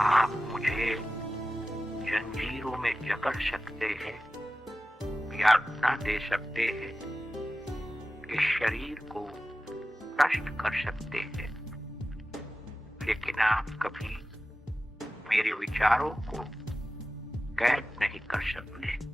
आप मुझे जंजीरों में जकड़ सकते हैं, यातना दे सकते हैं, इस शरीर को नष्ट कर सकते हैं, लेकिन आप कभी मेरे विचारों को कैद नहीं कर सकते।